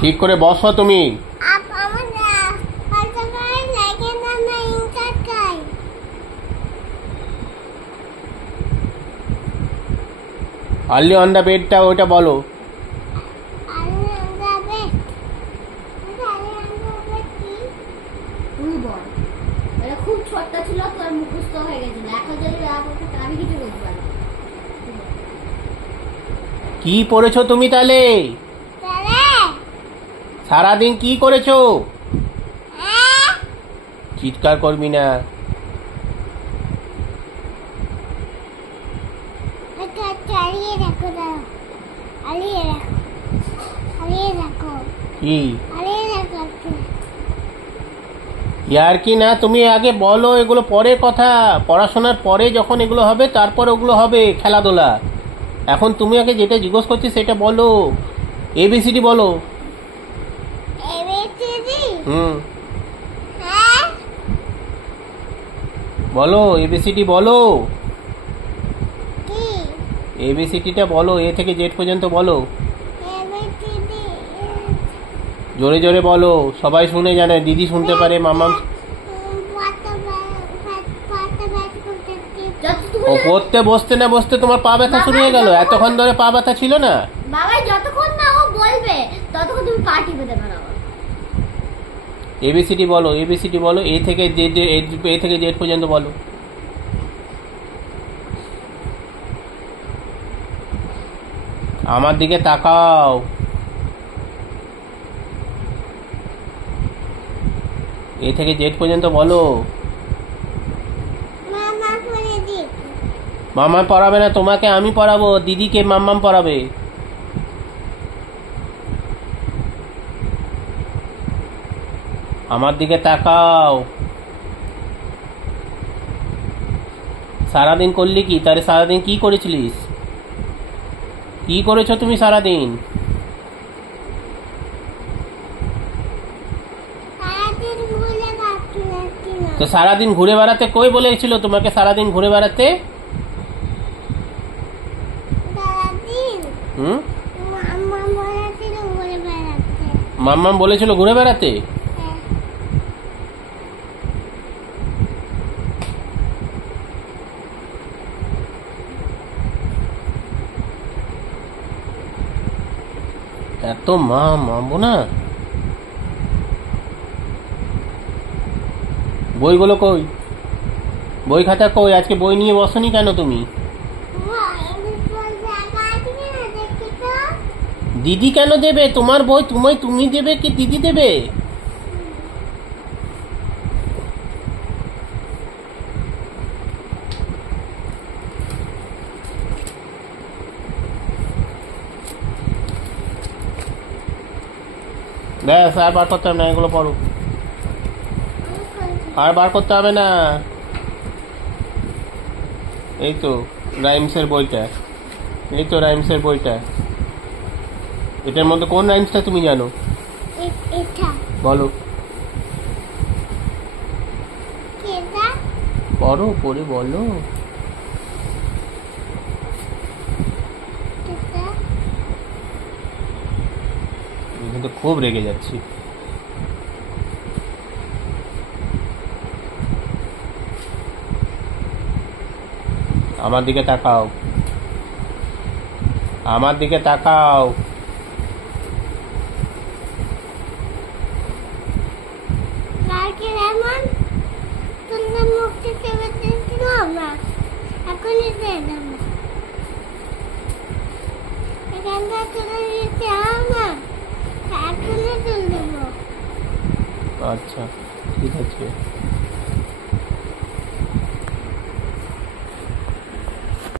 ঠিক করে বসো তুমি। আর্লি অন দ্য বেডটা ওইটা বলো। খুব ছোট্ট ছিল, তোর মুখস্থ হয়ে গেছিল, এখন যদি আমি কিছু বলতে পারবো। কি পড়েছো তুমি তাহলে? সারাদিন কি করেছো? চিৎকার করবি না। কি ইয়ার কি না, তুমি আগে বলো, এগুলো পরে কথা, পড়াশোনার পরে যখন এগুলো হবে তারপর ওগুলো হবে খেলাধুলা। এখন তুমি আগে যেটা জিজ্ঞেস করছি সেটা বলো। এবিসিডি বলো। বলো এবিসিডি বলো। এবিসিডিটা বলো, এ থেকে জেড পর্যন্ত বলো। জোরে জোরে বলো, সবাই শুনে জানে, দিদি শুনতে পারে, মামা। ও পড়তে বসতে না বসতে তোমার পা ব্যথা শুরু হয়ে গেল? এতক্ষণ ধরে পা ব্যথা ছিল না? বাবা যতক্ষণ না ও বলবে ততক্ষণ তুমি পা টিপে দেবে না। এবিসিডি বলো, এবিসিডি বলো, এ থেকে জেড, এ থেকে জেড পর্যন্ত বলো। আমার দিকে তাকাও। এ থেকে জেড পর্যন্ত বলো। মামা পড়াবে না তোমাকে, আমি পড়াবো। দিদিকে মাম্মাম পড়াবে। আমার দিকে তাকাও। সারাদিন করলি কি? তাহলে সারাদিন কি করেছিলিস? কি করেছো তুমি সারাদিন? তো সারাদিন ঘুরে বেড়াতে কই বলেছিল তোমাকে? সারাদিন ঘুরে বেড়াতে? মাম্মাম বলেছিল ঘুরে বেড়াতে? এত মামবো না। বইগুলো কই? বই খাতা কই? আজকে বই নিয়ে বসনি কেন তুমি? দিদি কেন দেবে তোমার বই? তুমি দেবে কি দিদি দেবে? ব্যাস, আর বার করতে হবে না, এগুলো পড়ো। আর বার করতে হবে না। এই তো রাইমসের বইটা, এই তো রাইমসের বইটা। এটার মধ্যে কোন রাইমসটা তুমি জানো? বলো। পড়ো, পড়ে বলো। কিন্তু খুব রেগে যাচ্ছি। আমার দিকে তাকাও, আমার দিকে তাকাও। আচ্ছা ঠিক আছে।